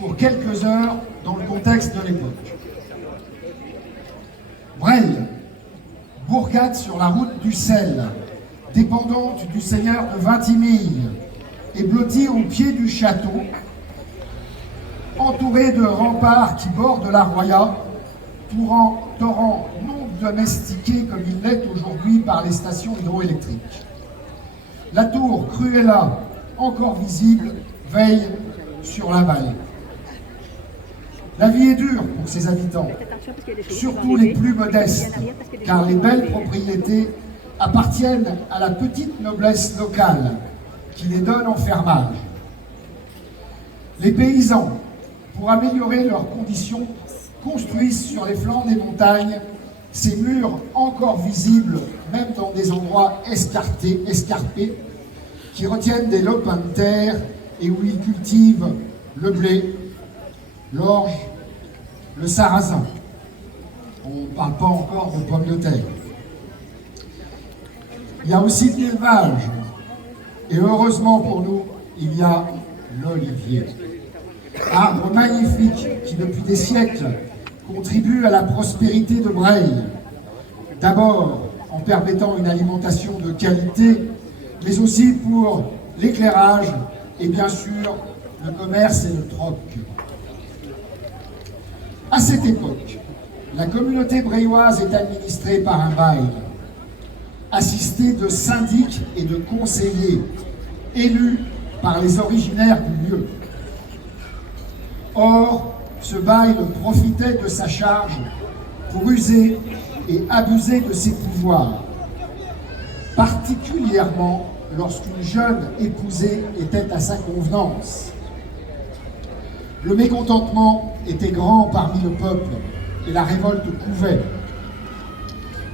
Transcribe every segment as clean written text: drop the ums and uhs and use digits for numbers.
pour quelques heures dans le contexte de l'époque. Breil, bourgade sur la route du sel, dépendante du seigneur de Vintimille, et blottie au pied du château, entourée de remparts qui bordent la Roya, torrent non domestiqué comme il l'est aujourd'hui par les stations hydroélectriques. La tour Cruella, encore visible, veille sur la vallée. La vie est dure pour ses habitants, surtout les plus modestes, car les belles propriétés appartiennent à la petite noblesse locale qui les donne en fermage. Les paysans, pour améliorer leurs conditions, construisent sur les flancs des montagnes ces murs encore visibles, même dans des endroits escarpés, qui retiennent des lopins de terre et où ils cultivent le blé, l'orge, le sarrasin. On ne parle pas encore de pommes de terre. Il y a aussi de l'élevage. Et heureusement pour nous, il y a l'olivier. Arbre magnifique qui, depuis des siècles, contribue à la prospérité de Breil. D'abord en permettant une alimentation de qualité, mais aussi pour l'éclairage et bien sûr le commerce et le troc. À cette époque, la communauté breilloise est administrée par un bail, assisté de syndics et de conseillers, élus par les originaires du lieu. Or, ce bail profitait de sa charge pour user et abuser de ses pouvoirs, particulièrement lorsqu'une jeune épousée était à sa convenance. Le mécontentement était grand parmi le peuple et la révolte couvait.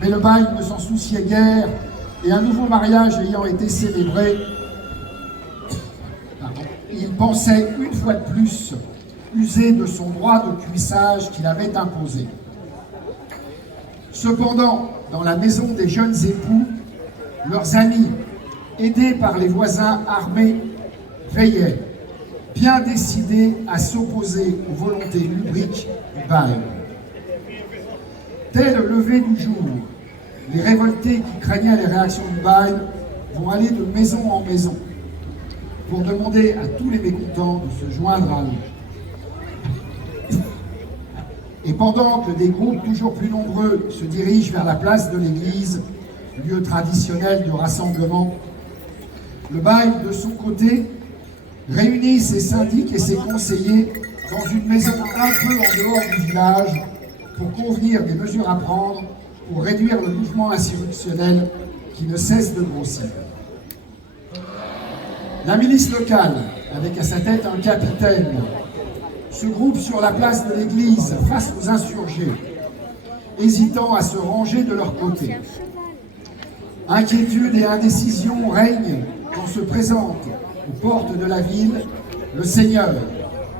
Mais le bail ne s'en souciait guère et un nouveau mariage ayant été célébré, il pensait une fois de plus user de son droit de cuissage qu'il avait imposé. Cependant, dans la maison des jeunes époux, leurs amis, aidés par les voisins armés, veillaient, bien décidés à s'opposer aux volontés lubriques du bail. Dès le lever du jour, les révoltés qui craignaient les réactions du bail vont aller de maison en maison pour demander à tous les mécontents de se joindre à eux. Et pendant que des groupes toujours plus nombreux se dirigent vers la place de l'église, lieu traditionnel de rassemblement, le bail, de son côté, réunit ses syndics et ses conseillers dans une maison un peu en dehors du village pour convenir des mesures à prendre pour réduire le mouvement insurrectionnel qui ne cesse de grossir. La milice locale, avec à sa tête un capitaine, se groupe sur la place de l'église face aux insurgés, hésitant à se ranger de leur côté. Inquiétude et indécision règnent quand se présente aux portes de la ville le seigneur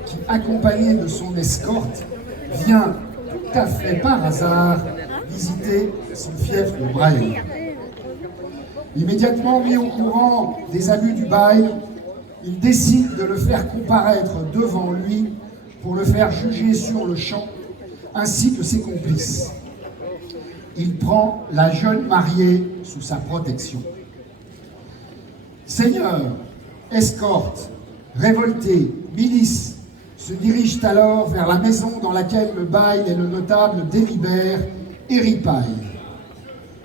qui, accompagné de son escorte, vient tout à fait par hasard visiter son fief de Breil. Immédiatement mis au courant des abus du bail, il décide de le faire comparaître devant lui pour le faire juger sur le champ, ainsi que ses complices. Il prend la jeune mariée sous sa protection. Seigneur, escorte, révoltés, milices se dirigent alors vers la maison dans laquelle le bail et le notable délibèrent et ripaillent.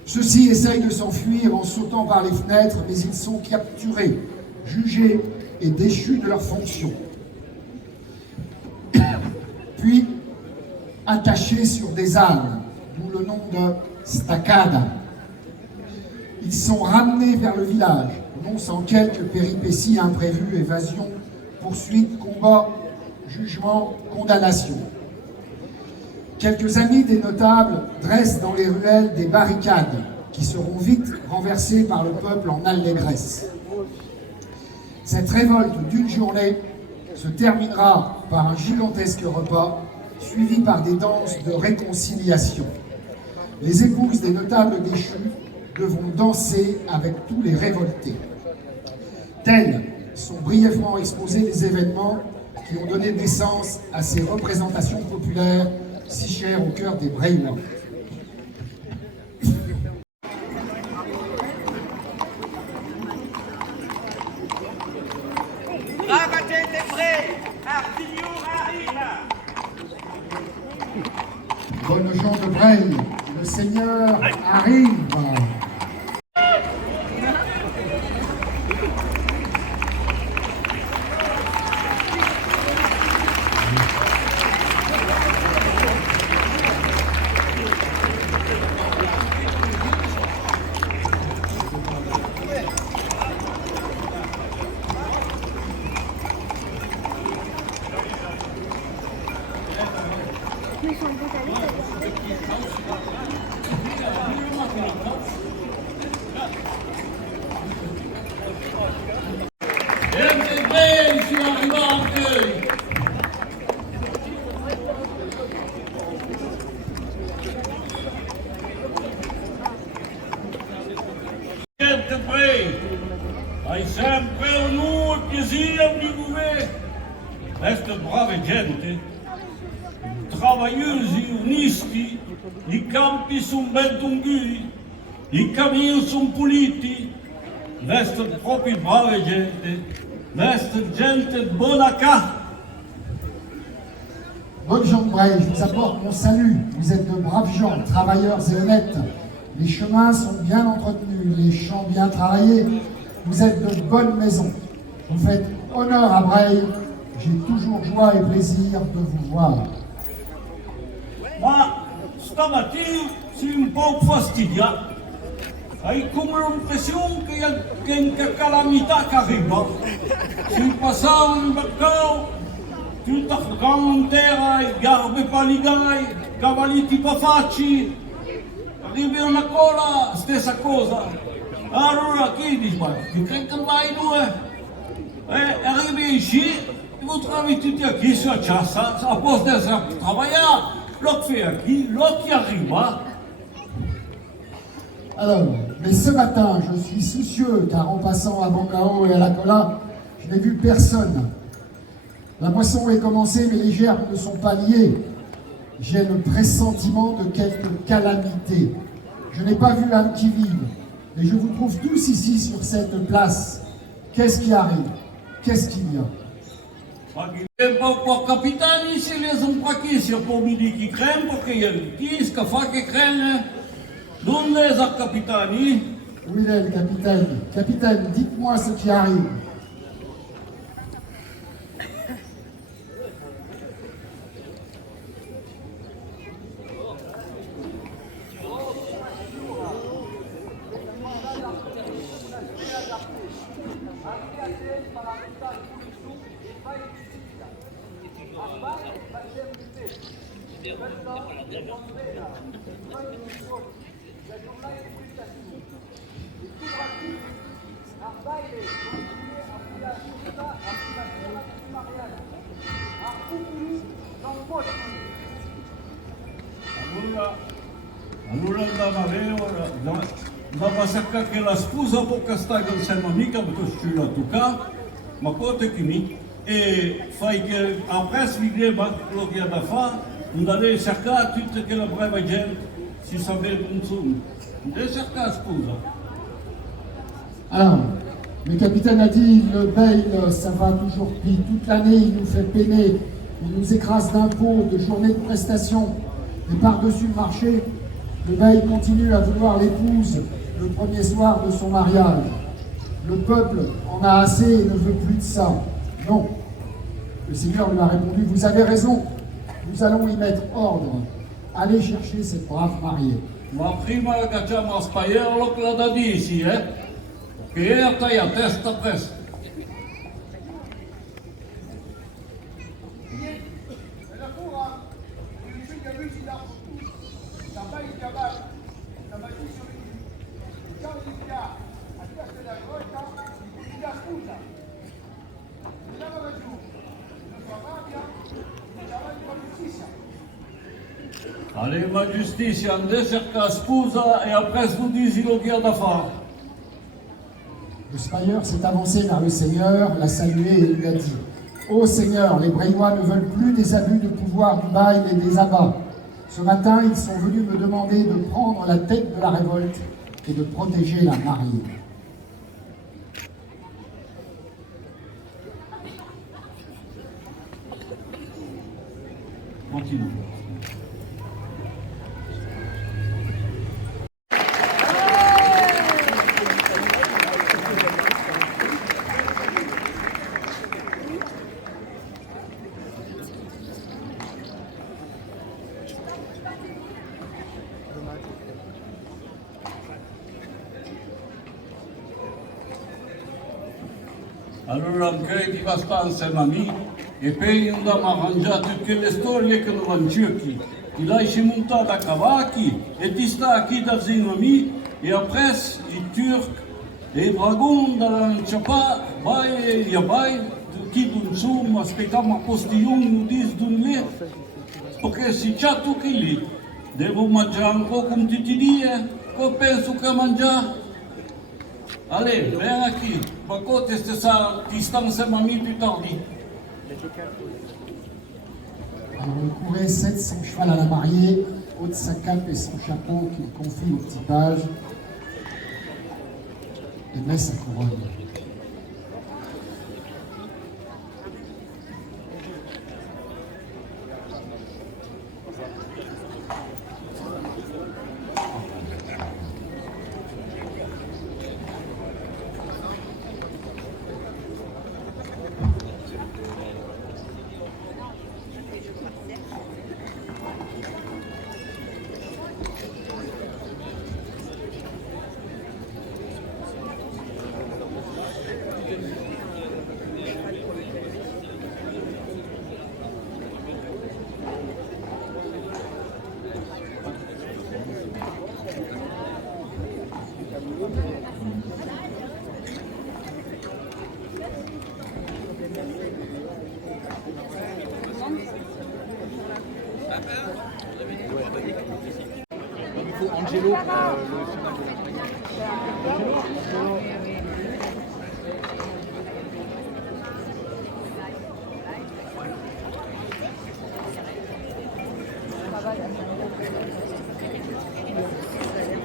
Ceux-ci essayent de s'enfuir en sautant par les fenêtres, mais ils sont capturés, jugés et déchus de leurs fonctions. Puis, attachés sur des ânes, d'où le nom de stacada, ils sont ramenés vers le village, non sans quelques péripéties imprévues, évasion, poursuite, combat, jugement, condamnation. Quelques amis des notables dressent dans les ruelles des barricades qui seront vite renversées par le peuple en allégresse. Cette révolte d'une journée se terminera par un gigantesque repas suivi par des danses de réconciliation. Les épouses des notables déchus devront danser avec tous les révoltés. Tels sont brièvement exposés les événements qui ont donné naissance à ces représentations populaires si chères au cœur des Braillois. Bonnes gens de Breil, le Seigneur arrive. Hai sempre onore, piacere di governo. Queste brave gente, travagliosi, onesti, i campi sono ben tunghi, i cammini sono puliti. Queste proprio brave gente, queste gente buona ca. Bonnes gens de Breil, je vous apporte mon salut. Vous êtes de braves gens, travailleurs et honnêtes. Les chemins sont bien entretenus, les champs bien travaillés. Vous êtes de bonnes maisons. Vous faites honneur à Breil. J'ai toujours joie et plaisir de vous voir. Ma stamattina sono un po' fastidiato. Hai come l'impressione che è una calamità che arriva. Si passava in mercato, tutta la grande intera, i garbi paligai, cavalli pa facci. Arriva una cola, stessa cosa. Allora chi dice, ma che vai due? Arriva ici, e vous trouvez tutti qui sur la chassa, à poste de travailler, l'autre fait qui, l'autre qui arrive. Alors, mais ce matin, je suis soucieux, car en passant à Bangao et à la Cola, je n'ai vu personne. La moisson est commencée, mais les gerbes ne sont pas liées. J'ai le pressentiment de quelque calamité. Je n'ai pas vu âme qui vive, et je vous trouve tous ici sur cette place. Qu'est-ce qui arrive? Qu'est-ce qu'il y a? Pour capitani, se les ont braqués sur pour midi qui craignent, parce qu'il y a qui ce qui craignent, non les capitani. Oui, le capitaine. Capitaine, dites-moi ce qui arrive. Allora andava a cercare che la sposa può stare insieme a mica, perché ci l'ho toccato, ma cosa che mi, e fai che appresso mi dica quello che ha da fare, andare a cercare tutta quella brava gente, si sapeva insomma, andare a cercare la sposa. Alors, le capitaine a dit, le bail, ça va toujours pis. Toute l'année, il nous fait peiner, il nous écrase d'impôts, de journées de prestations. Et par-dessus le marché, le bail continue à vouloir l'épouse le premier soir de son mariage. Le peuple en a assez et ne veut plus de ça. Non. Le Seigneur lui a répondu, vous avez raison, nous allons y mettre ordre. Allez chercher cette brave mariée. Ma prima facciamo a spagliarlo che la da dici, che è a testa presto. Allez, ma giustizia, andate a cercare sposa e appresso vous dici lo che ha da fare. Le spailleur s'est avancé vers le Seigneur, l'a salué et lui a dit, Ô Seigneur, les Bréois ne veulent plus des abus de pouvoir du bail et des abats. Ce matin, ils sont venus me demander de prendre la tête de la révolte et de protéger la mariée. Continue. Allora anche di abbastanza mami e poi andiamo a mangiare tutte le storie che non mangiati. Ti lasci montare a cavacchi e ti sta qui da zino mi e après i turc e i dragon da ciapa vai e vai chi d'un zoom aspettiamo a postillon nous dis d'un lì perché si c'ha tu che lì devo mangiare un po' come tutti i giorni che penso che mangiare. Allez, viens aqui. Par contre, c'est ça, distance mamie plus tardi. Alors, on courait 700 cheval à la mariée, haut de sa cape et son chapeau qu'il confie au petit page, et met sa couronne. Angelo,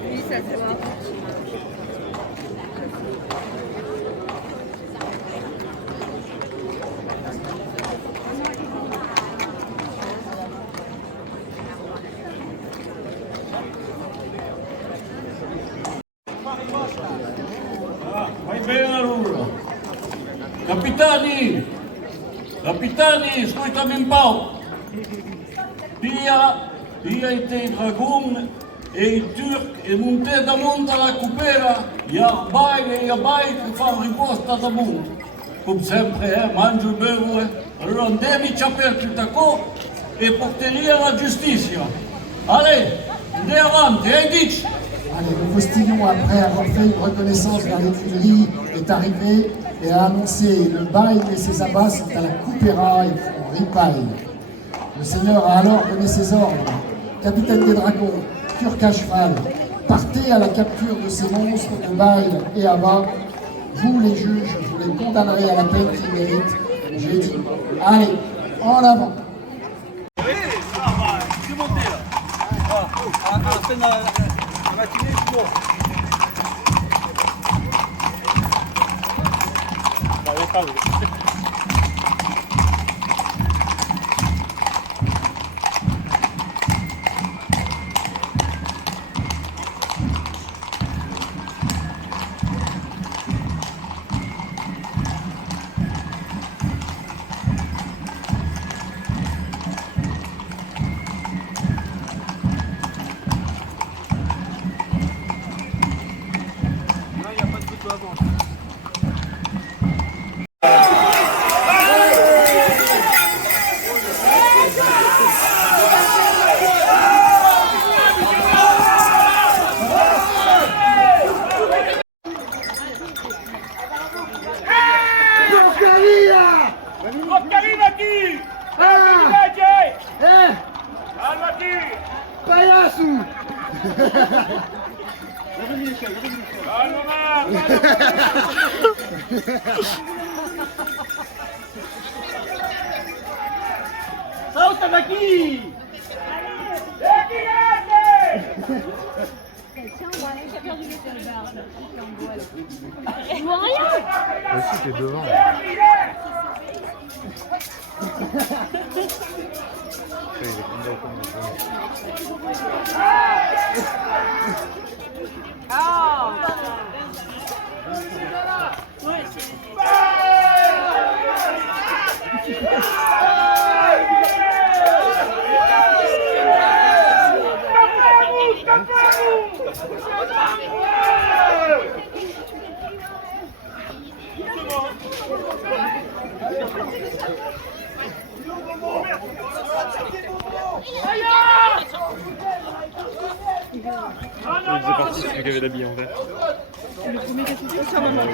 Oui, ça se voit. Vai bene allora. Capitani, ascoltami un po'. Pia i dragoni e i turc e monte da monte alla cupera, gli abai che fanno riposta da monte. Come sempre, mangio e bevo. Allora andiamo a per tutta cosa e porteria alla giustizia. Allez, andiamo avanti, dici? Allez, le postillon, après avoir fait une reconnaissance vers les Tuileries, est arrivé et a annoncé le bail et ses abats sont à la coupera et font ripaille. Le Seigneur a alors donné ses ordres. Capitaine des dragons, turc à cheval, partez à la capture de ces monstres de bail et abats. Vous, les juges, vous les condamnerez à la peine qu'ils méritent. J'ai dit, allez, en avant. Arriva aqui! Calma aqui! Palhaço! Calma, Daki! Tiens, on va aller faire du métal. Je vois rien. Aussi, t'es devant. Il faisait partie de celui qui avait l'habit en vert. Le premier qui a touché sur ma main.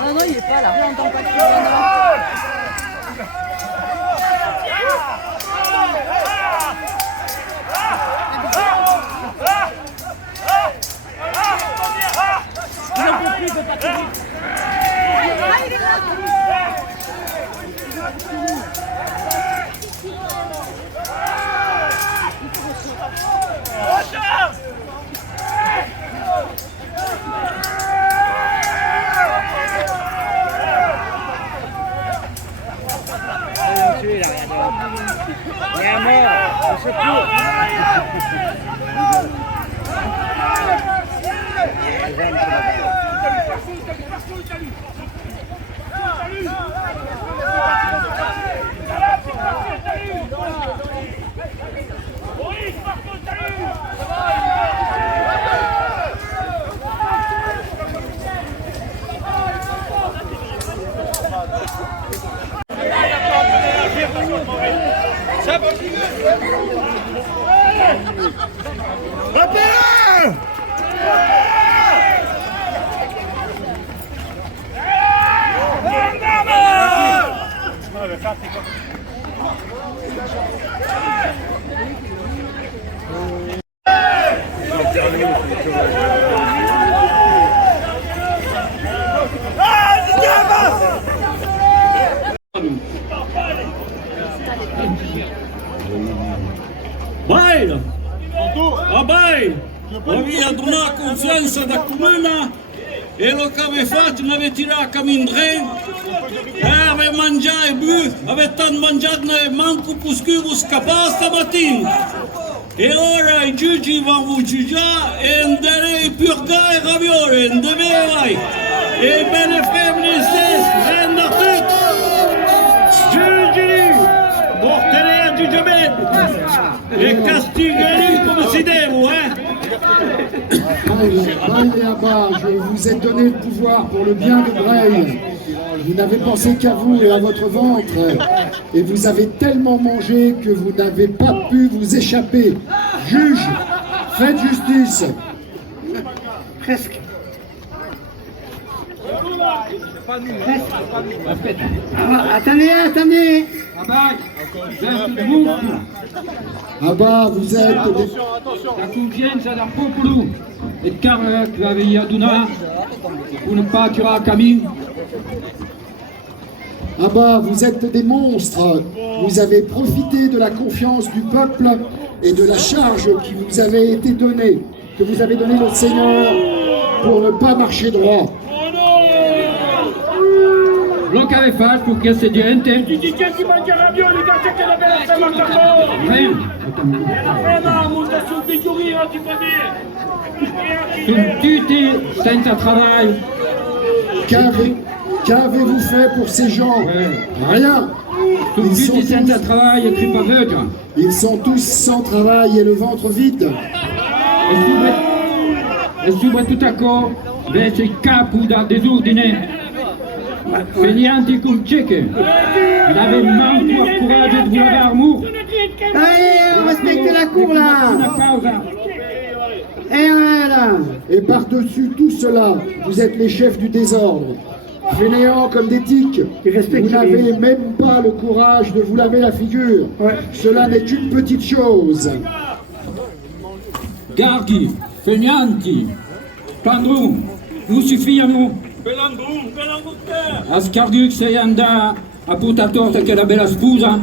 Non, non, il est pas là. On n'entend pas qu'il vient devant. Il en peut plus, il peut pas courir. Et à mort, au secours. Baila! A bai! Aveva donato confianza da comune e lo che aveva fatto, ne aveva tirato a mindre, aveva mangiato e bu, aveva tanto mangiato e manco puscuro scappato stamattina. E ora i giudici vanno a giudicare e andare purgare i ravioli, andare e i bene femmine stessi, renda tutto! Giudici, porterei a giudicamento! E castigherei come si deve, Bail et Abba, je vous ai donné le pouvoir pour le bien de Breil. Vous n'avez pensé qu'à vous et à votre ventre. Et vous avez tellement mangé que vous n'avez pas pu vous échapper. Juge, faites justice. Presque. Attendez. Abba, vous êtes... La confianza del popolo e care che aveva donato una patria a cammino. Abba, vous êtes des monstres. Vous avez profité de la confiance du peuple et de la charge qui vous avait été donnée, que vous avez donné au Seigneur pour ne pas marcher droit. Lo che aveva fatto pour che se gente Dici che si mangia ravioli, cazzo che la bella sta mangiando! Avevamo da sul bicchiolino, ti fa dire! sono tutti senza lavoro. Qu'avez-vous fait pour ces gens? Rien. Sono tutti senza lavoro e tripa vecchia. Ils sont tous sans travail et le ventre vide. E e soprattutto verso il capo da desordine. Fenianti con cieche, n'avait manqué le courage de vous laver amour. Allez, on respecte la cour là. Et voilà. Et par-dessus tout cela, vous êtes les chefs du désordre. Fainéants comme des tiques, vous n'avez même pas le courage de vous laver la figure. Cela n'est qu'une petite chose. Gargi, fenianti, Pandrum, nous suffit à nous. Ascardiux sei andà a punta torta che la bella sposa.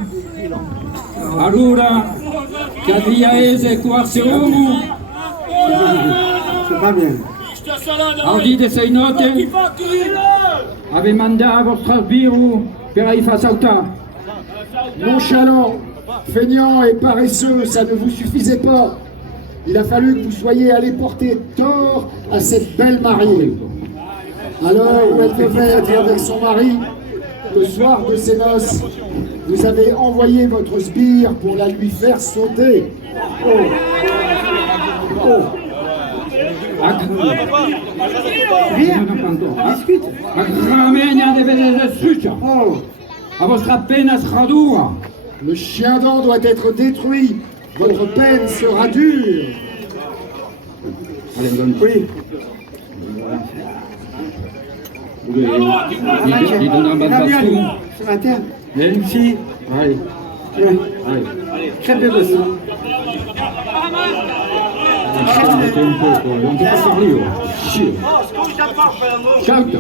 Allora, Cadriaese Quarseromu, C'est pas bien. Audi de sei note, ave mandat vostra sbirro per aifa sauta. Nonchalant, feignant et paresseux, ça ne vous suffisait pas. Il a fallu que vous soyez allés porter tort à cette belle mariée. Alors où elle devait être avec son mari, le soir de ses noces, vous avez envoyé votre sbire pour la lui faire sauter. Oh. Oh. Discute. Agramenia deve succia. Oh. A vostra pena sradura. Le chien dent doit être détruit. Votre peine sera dure. Allez, on donne Oui. il donne un bas de baston. Ce matin. Même si. Allez, Ouais. allez. Crêpe de bosse. Arrêtez un peu, quoi. On ne peut pas parler, chier. Shout.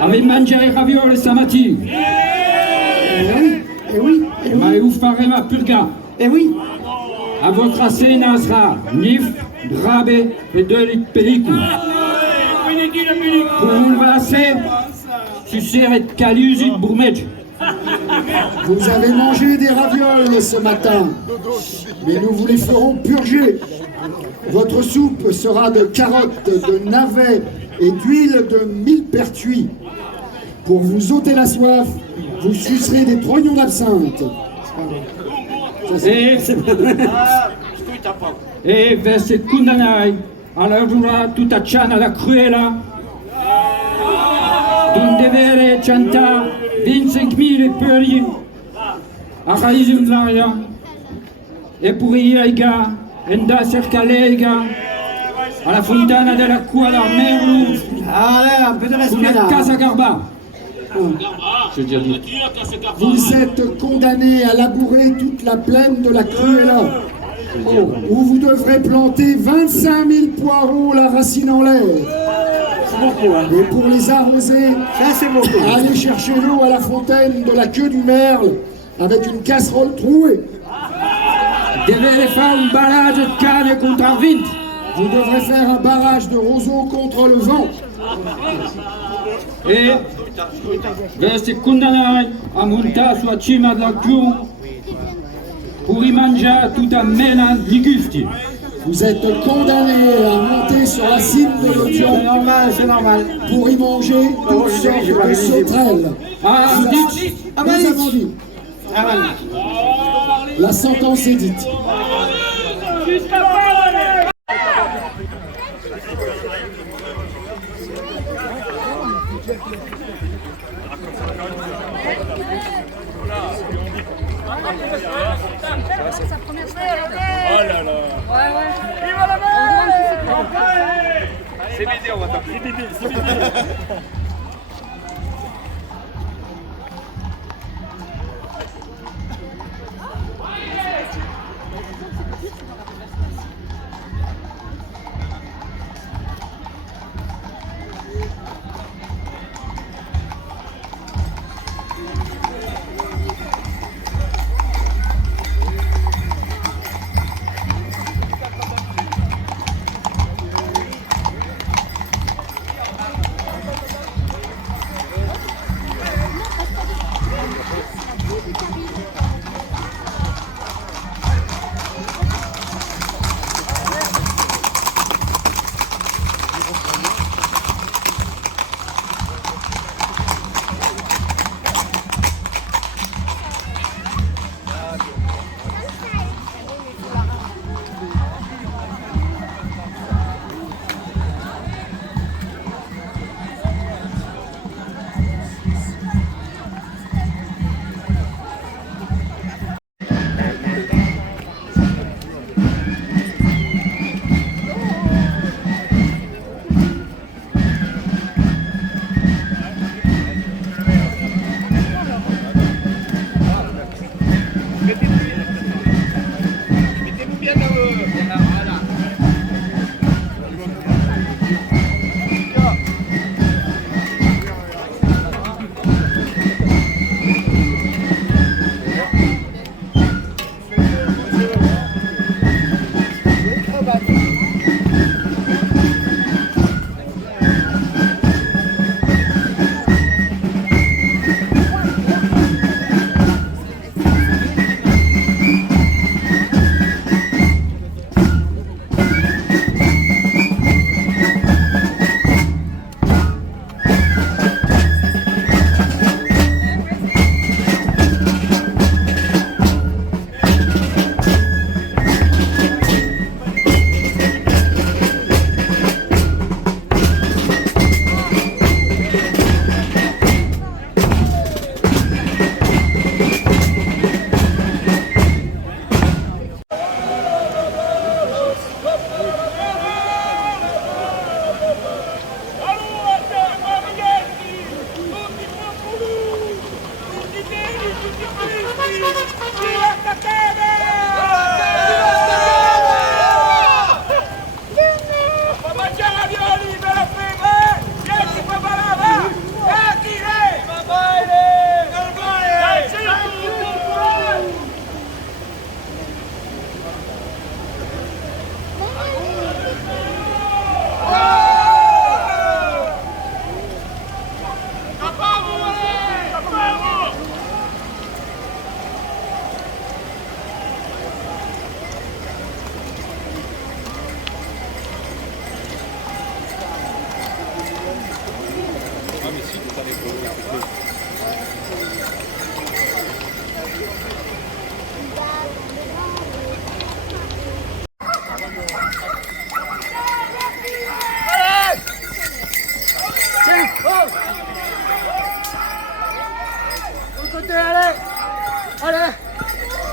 Avez mangié les ravioles stamattina. Eh oui. Ma où faremo purga. Eh oui. A vostra cena sarà nif, drabe e 2 lit pellicule. Pour un lasser, sucer et calusi bourmège. Vous avez mangé des ravioles ce matin, mais nous vous les ferons purger. Votre soupe sera de carottes, de navets et d'huile de millepertuis. Pour vous ôter la soif, vous sucerez des trognons d'absinthe. E verse condannai alla giura tutta ciana da cruela. D'un devere cianta 25.000 peri a raïs l'aria. E pour i gars, enda cerca lega alla fontana della Cua da Merlu, Allez, un peu de respect una là. casa garba. J'ai déjà dit. Vous êtes condamnés à labourer toute la plaine de la Cruella, où vous devrez planter 25 000 poireaux la racine en l'air. C'est beaucoup, hein. Et pour les arroser, Ça, c'est beaucoup. allez chercher l'eau à la fontaine de la queue du merle avec une casserole trouée. Devere fare un barrage de cane contre un vent. Vous devrez faire un barrage de roseaux contre le vent. E verse condannai a montare sulla cima della giù pour y mangiare tutta mena di gusti. Vous êtes condamnés à monter sur la cime de C'est l'Odion normal, c'est normal. pour y manger toutes sortes de sauterelles. Ah, Nous dites, avons dit. Ah, voilà. La sentence est dite. C'est sa première soirée. Oh là là. Ouais, ouais. Vive la mer. C'est BD, on va t'appeler.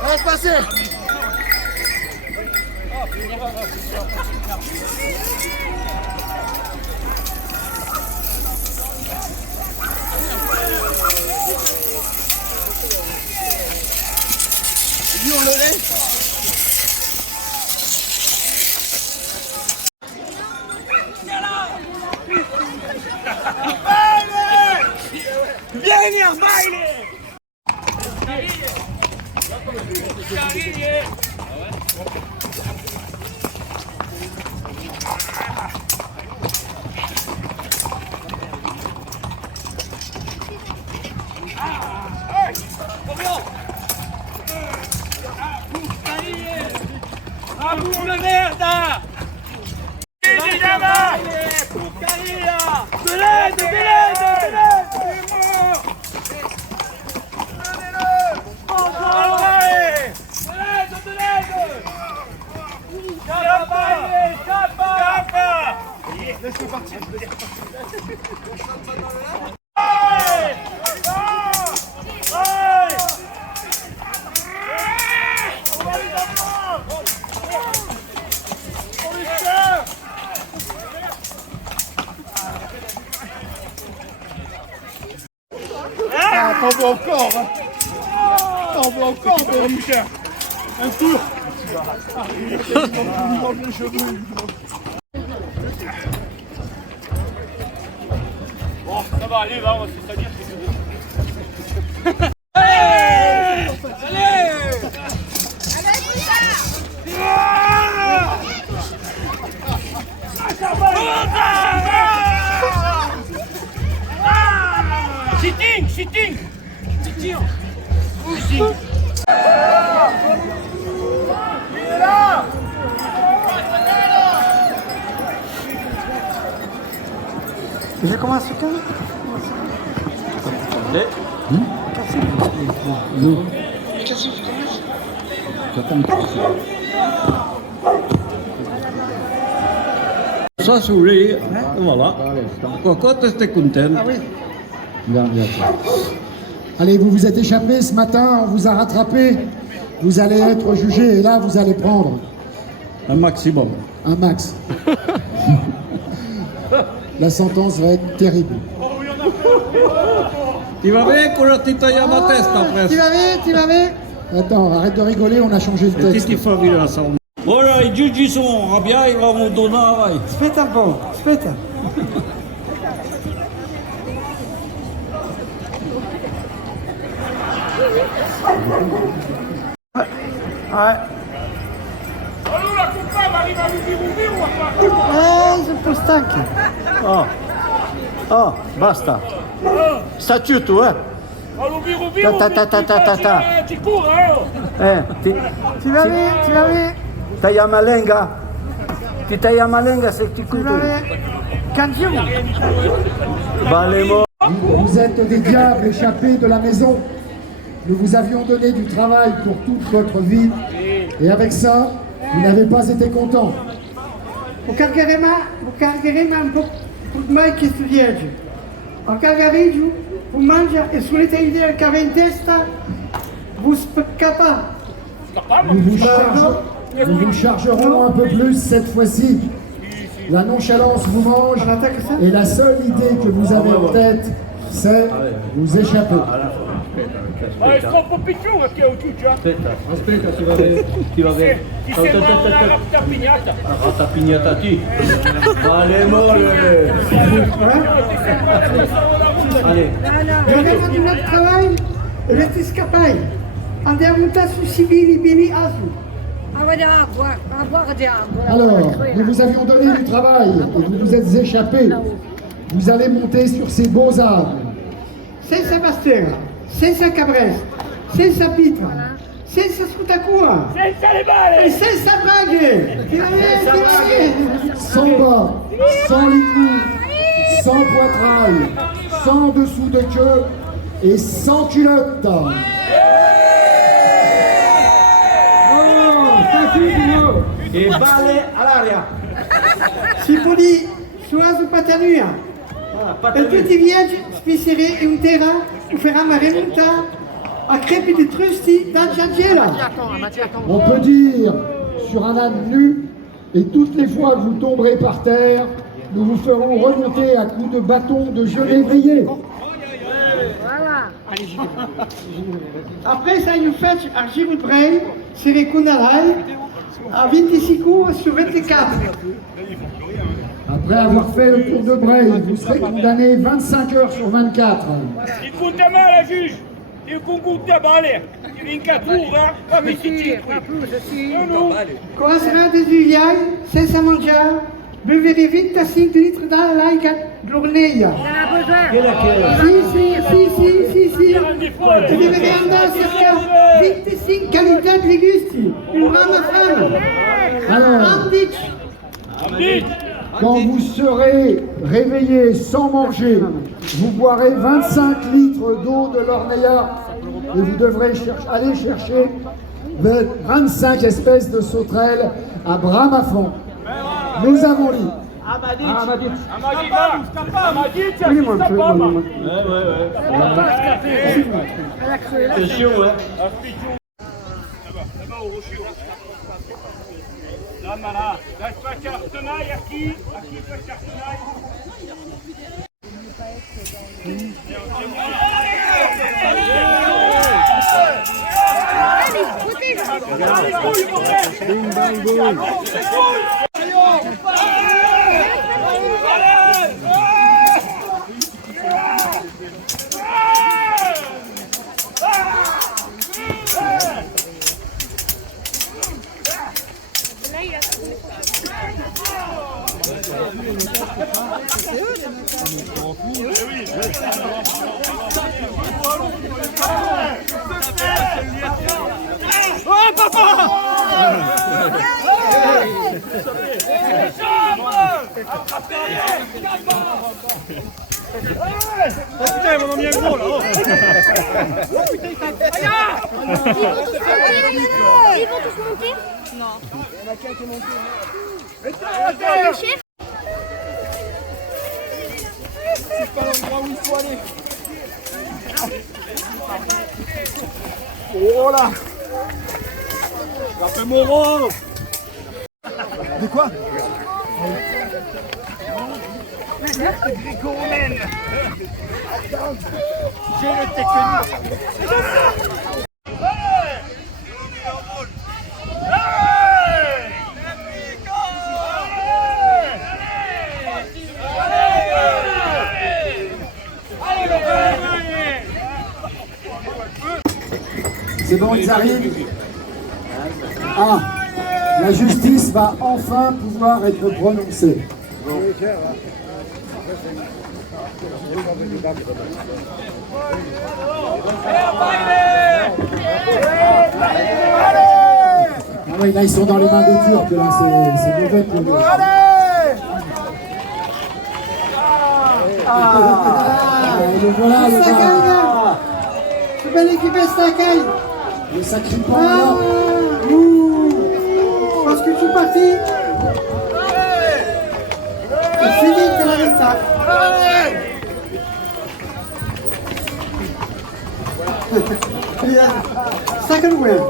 Laisse passer. Vieni, Smaili! Ah, puta merda! Porcaria! Beleza, beleza, beleza! Beleza, beleza! Scappa! Laisse-le partir! T'en veux encore, hein. T'en veux encore, Michel. Un tour. Bon, ça va aller, va, on va se salir. Cheating! Je commence quand? Ça sourit, voilà. Cocotte, était content. Ah oui. Allez, vous vous êtes échappé ce matin, on vous a rattrapé. Vous allez être jugé et là, vous allez prendre Un maximum. un max. La sentence va être terrible. Tu vas bien, Coratita Yamatesta, Tu vas bien, tu vas bien? Attends, arrête de rigoler, on a changé le texte. Ti fa vira sa. Ora i giudici sono arrabbiati, l'hanno donato. Aspetta un po', aspetta. Allora, comprava, arriva a un Sono un po' stanchi. Oh, basta. Statue tu, Allora, Ta. ti cura, Ti va bien, tu vas bien? Taglia malenga. Ti taglia malenga se ti cuido. Canzone. Vale mo. Vous êtes des diables échappés de la maison. Nous vous avions donné du travail pour toute votre vie. Et avec ça, vous n'avez pas été content. O carregarema un po' mai che studiare. O carregario, o mangia e sulle idee che avete in testa, vous scappa. Nous vous chargerons un peu plus cette fois-ci. La nonchalance vous mange et la seule idée que vous avez en tête, c'est vous échapper. è troppo piccione che ho già. Aspetta, ti va bene. Ti sembra una rapignata. Rapignata ti. Vale mole. Allez. Avevamo di un travail e resti scappai. Andiamo a su civili bini azu. Alors, nous vous avions donné du travail et vous vous êtes échappés. Vous allez monter sur ces beaux arbres. Senza bastera, senza cabresta, senza pitra, senza scutacua Senza le male! e senza braghe. Ti va bene? Sans bas, sans licou, sans poitrail, sans dessous de queue et sans culotte. E vale all'aria. Si può dire suazo patanua. E tutti i viaggi spisserei un terra, farà una remonta a crêpé des trustis dans Giangela. On peut dire sur un âne nu, et toutes les fois que vous tomberez par terre, nous vous ferons remonter à coups de bâton de genévrier. Après ça, il fait à Girubrey, c'est les Kunalai, à 26 coups sur 24. Après avoir fait le tour de Bray, vous serez condamné 25 heures sur 24. Il compte mal, la juge. Il compte mal. Il vient qu'à tour, hein. Pas mes titres. Non. Correspondant de Juliaï, c'est ça manger. Buvez vite à 5 litres dans la journée. Si. Tu devrais andare circa 25 qualités de légumes. Une rame femme. Alors, Vite. quand vous serez réveillé sans manger, vous boirez 25 litres d'eau de l'Ornéa et vous devrez aller chercher 25 espèces de sauterelles à Bramafon. Nous avons dit. Amadit, c'est chaud, hein. Oh, papa! Oh putain, ils m'en ont mis un gros là! Oh putain, Ils vont tous monter? Non. Il y en a qu'un qui est monté. Le chef? c'est pas l'endroit où il faut aller! Oh là! Rappelle Moreau! De quoi? Gréco-romaine! J'ai le technique! C'est bon, ils arrivent. Ah, la justice va enfin pouvoir être prononcée. Ah oui, là ils sont dans les mains des Turcs, là c'est mauvais pour eux. Ah, et le voilà le gars. C'est belle équipe Estacaille. Le sacripant là. Parce que je suis parti. C'est fini de la resta. Second win.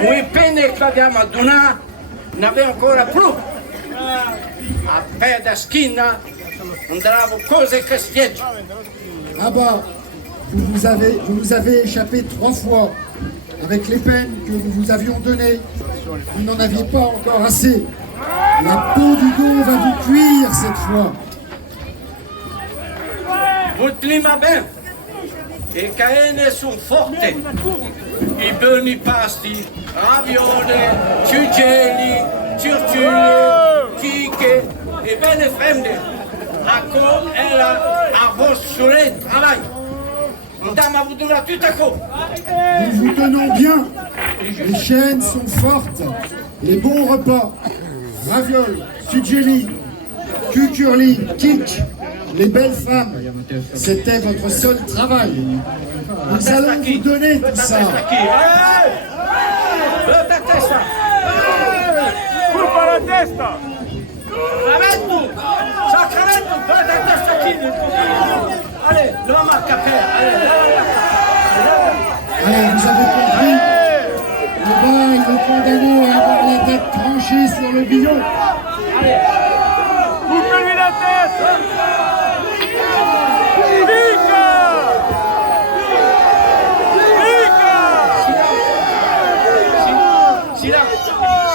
Noi penne che abbiamo addonato ne abbiamo ancora più. A peda schina andavo cose che stiegge. Ah bah, vous nous avez échappé 3 fois. Avec les peines que nous vous avions données, vous n'en aviez pas encore assez. La peau du dos va vous cuire cette fois. Vous clima bien. E caene sono forte. I buoni pasti, ravioli, ciugelli, ciurciuli, chiche e belle fremde. Acco era a vostro travail. Andiamo a vedere tutto acco. Nous vous tenons bien. Les chaînes sont fortes. Les bons repas, ravioles, sugeli, cucurli, kitsch, les belles femmes, c'était votre seul travail. Nous allons vous donner tout ça. Culpa la testa! Sacramento! Sacramento! Dove la testa qui? Allez, l'homme à capelle! Allez, vous avez compris. Le bail le condamné à avoir la tête tranchée sur le billon. Coupez-lui la tête! Pica! Pica! Silence!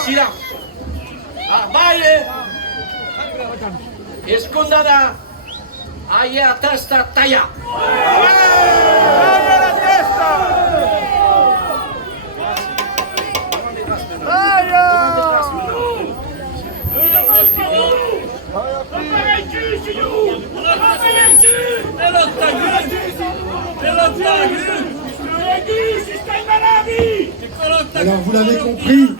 Silence! Baile! Escondada! Aí a testa taia! Taglia la testa! Aia! Alors vous l'avez compris.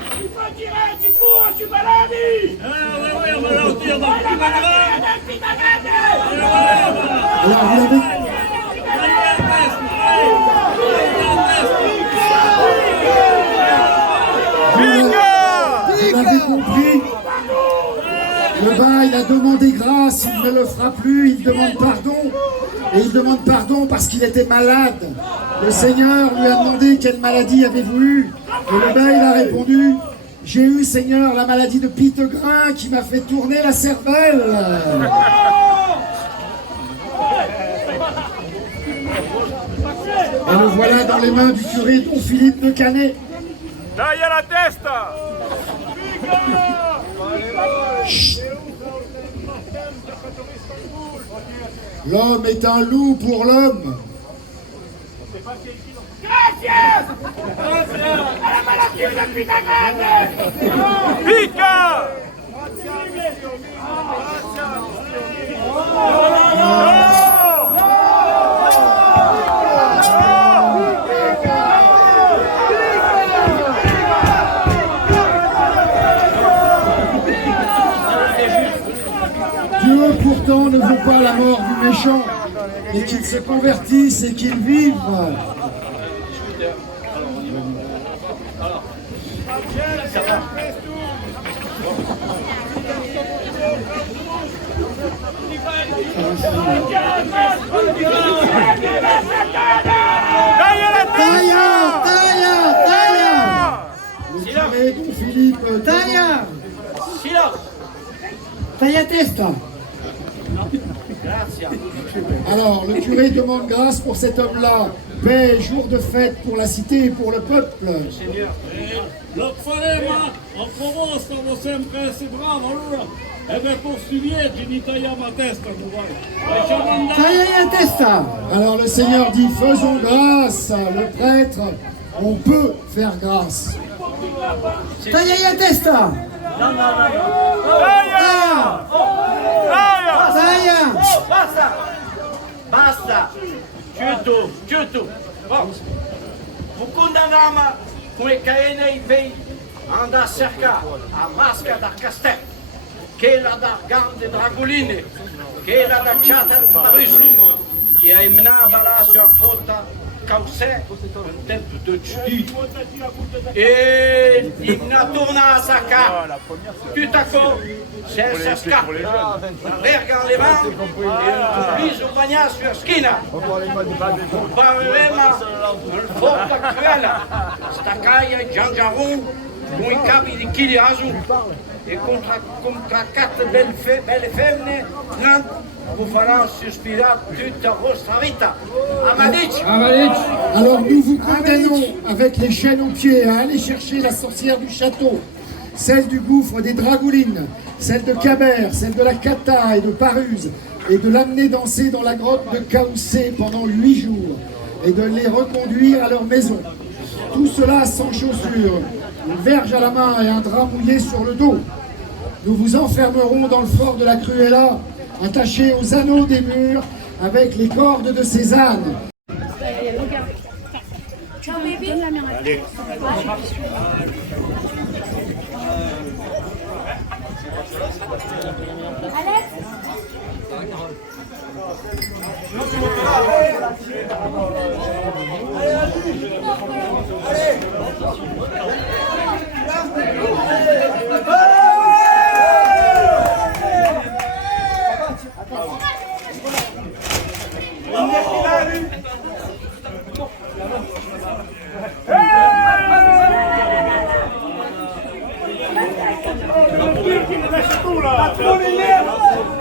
Alors vous l'avez. Vous l'avez compris. Le bail a demandé grâce, il ne le fera plus, il demande pardon. Et il demande pardon parce qu'il était malade. Le Seigneur lui a demandé quelle maladie avez-vous eu. Et le bail a répondu, j'ai eu, Seigneur, la maladie de Pittegrin qui m'a fait tourner la cervelle. Et le voilà dans les mains du curé Don Philippe de Canet. Taglia la testa! L'homme est un loup pour l'homme. Pica! Dieu pourtant ne veut pas la mort du méchant, et qu'il se convertisse et qu'il vive. Taglia la testa! Taglia! Le curé Don Philippe Taglia! Silence! Taglia testa! Alors, le curé demande grâce pour cet homme-là. Paix, jour de fête pour la cité et pour le peuple. Lo faremo ancora stavo sempre si bravo allora e per costruire ci tagliamo la testa facciamo andare Taglia testa! Alors le Seigneur dit, faisons grâce. Le prêtre, on peut faire grâce. Taglia testa! Taglia! Taglia! Oh, basta! Basta! Giusto! Bom, o condannama come caene vei andare a cercare a masca da Castel, che è la da Grande Dragoline, che è la da Chata Parus, e a imnava la sua quota causè un tempo de ch'ti. E il torna a sacca, tout à coup, c'est sa scarpe, verga le mani, e un viso bagnato sulla schiena. Parlema il forte cruella, staccaia Giangiaron con i capi di chili raso e contra quattro belle femmine vous farà sospirare tutta vostra vita. Amaditch! Alors nous vous condamnons avec les chaînes aux pieds à aller chercher la sorcière du château, celle du gouffre des Dragoulines, celle de Cabert, celle de la Cata et de Paruse, et de l'amener danser dans la grotte de Caoussé pendant 8 jours, et de les reconduire à leur maison. Tout cela sans chaussures, une verge à la main et un drap mouillé sur le dos. Nous vous enfermerons dans le fort de la Cruella, attachés aux anneaux des murs avec les cordes de ces ânes.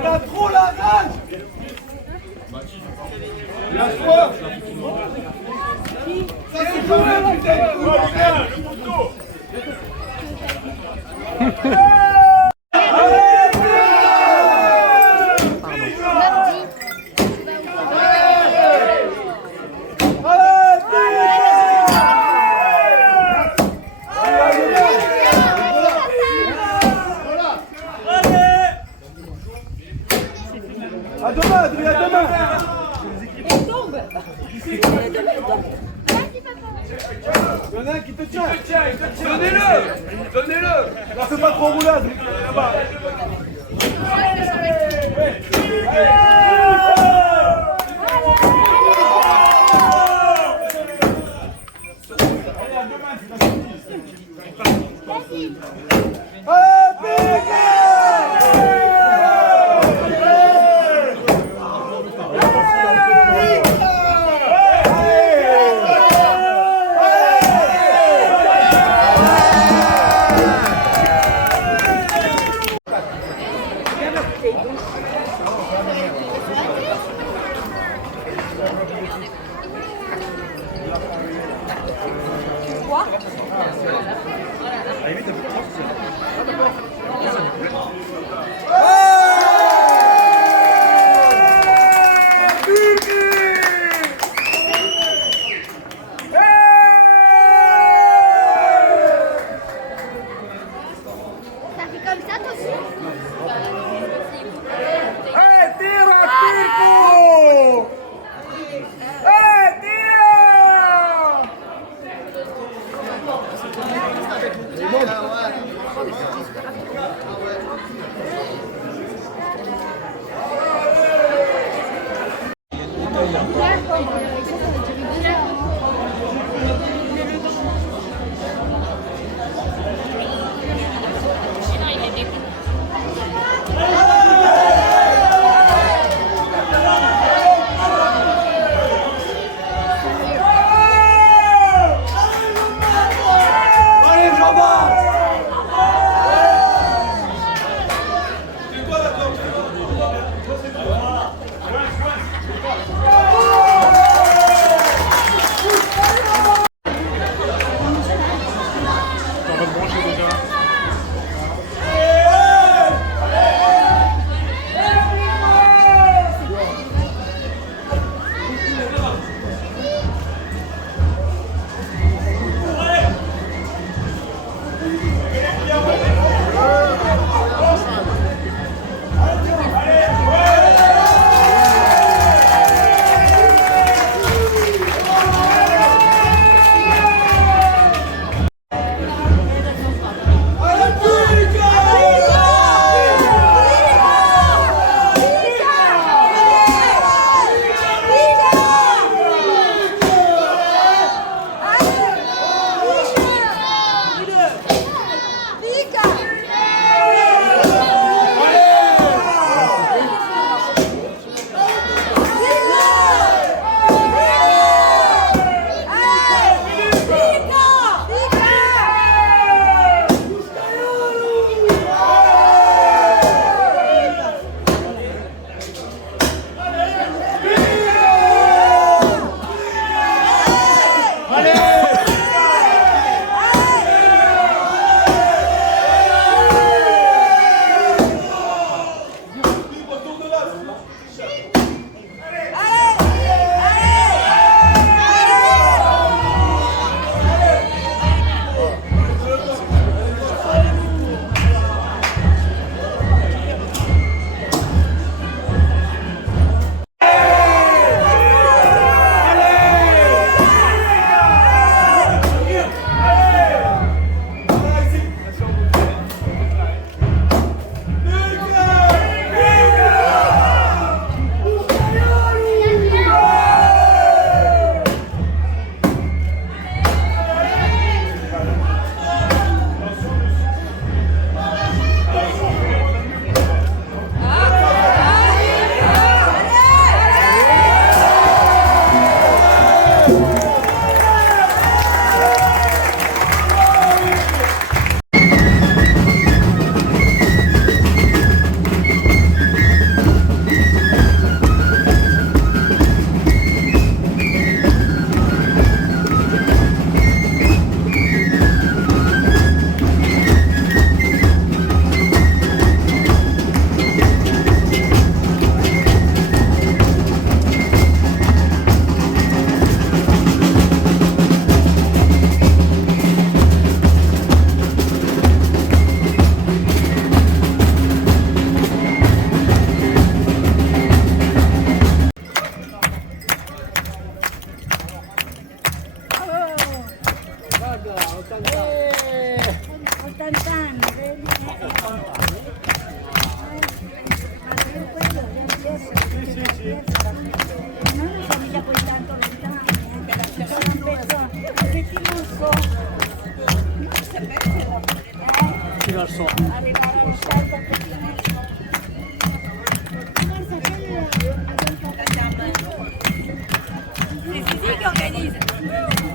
T'as trop la rage. La soif. Ça c'est quand même putain le couteau. À demain, Adrien, à demain. Il tombe. Il y en a un qui te tient. Donnez-le. Donnez-le. Là, fais pas trop roulade. Là-bas. 80 anni, vedi? Ma io quello non lo so mica poi tanto lontani, sono un pezzo che ti non so. Chi lo so? Arrivare allo stato sì, che organizza.